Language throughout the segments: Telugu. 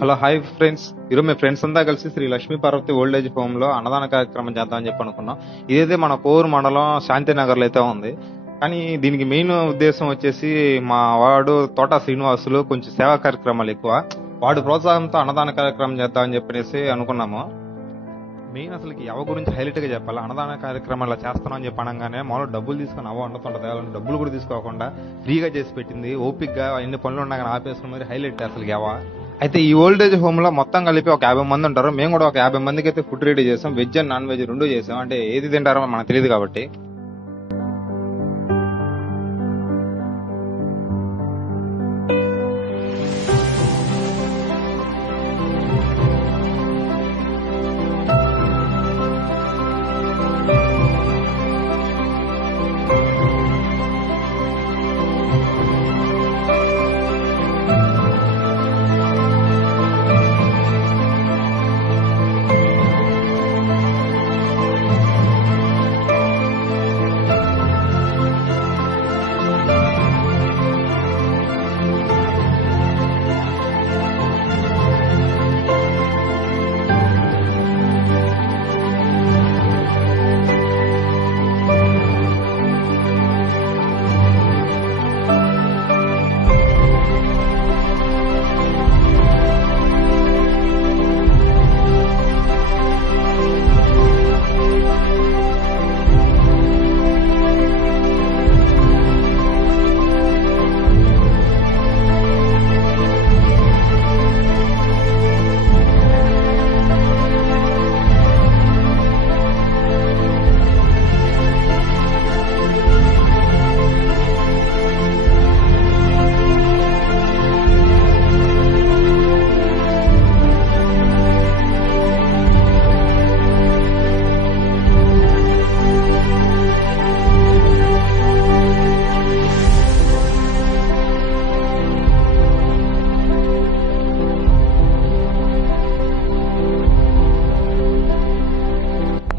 Hello hi friends. ఈరోజు మీ ఫ్రెండ్స్ అంతా కలిసి Shri Lakshmi Parvati old age home లో అన్నదాన కార్యక్రమం చేద్దామని చెప్పి అనుకున్నాం. ఇదైతే మన కోవూరు మండలం శాంతినగర్ లో అయితే ఉంది. కానీ దీనికి మెయిన్ ఉద్దేశం వచ్చేసి మా వాడు తోట శ్రీనివాసులు కొంచెం సేవా కార్యక్రమాలు ఎక్కువ, వాడు ప్రోత్సాహంతో అన్నదాన కార్యక్రమం చేద్దామని చెప్పేసి అనుకున్నాము. మెయిన్ అసలుకి ఎవ గురించి హైలైట్ గా చెప్పాలి, అన్నదాన కార్యక్రమాలు చేస్తున్నాం అని చెప్పి అనగానే మామూలు డబ్బులు తీసుకుని అవ వండుతుంటది, డబ్బులు కూడా తీసుకోకుండా ఫ్రీగా చేసి పెట్టింది. ఓపిక్ గా ఎన్ని పనులు ఉన్నా కానీ ఆపేసుకుని మరి హైలైట్ అసలు ఎవ. అయితే ఈ ఓల్డ్ ఏజ్ హోమ్ లో మొత్తం కలిపి ఒక 50 మంది ఉంటారు. మేము కూడా ఒక 50 మందికి అయితే ఫుడ్ రెడీ చేసాం. వెజ్ అండ్ నాన్ వెజ్ రెండు చేసాం. అంటే ఏది తింటారో మనకు తెలియదు కాబట్టి.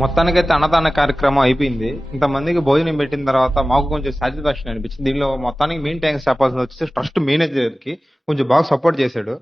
మొత్తానికైతే అన్నదాన కార్యక్రమం అయిపోయింది. ఇంతమందికి భోజనం పెట్టిన తర్వాత మాకు కొంచెం సాటిస్ఫాక్షన్ అనిపించింది. దీనిలో మొత్తానికి మెయిన్ థ్యాంక్స్ చెప్పాల్సింది వచ్చేసి ట్రస్ట్ మేనేజర్ కి, కొంచెం బాగా సపోర్ట్ చేశాడు.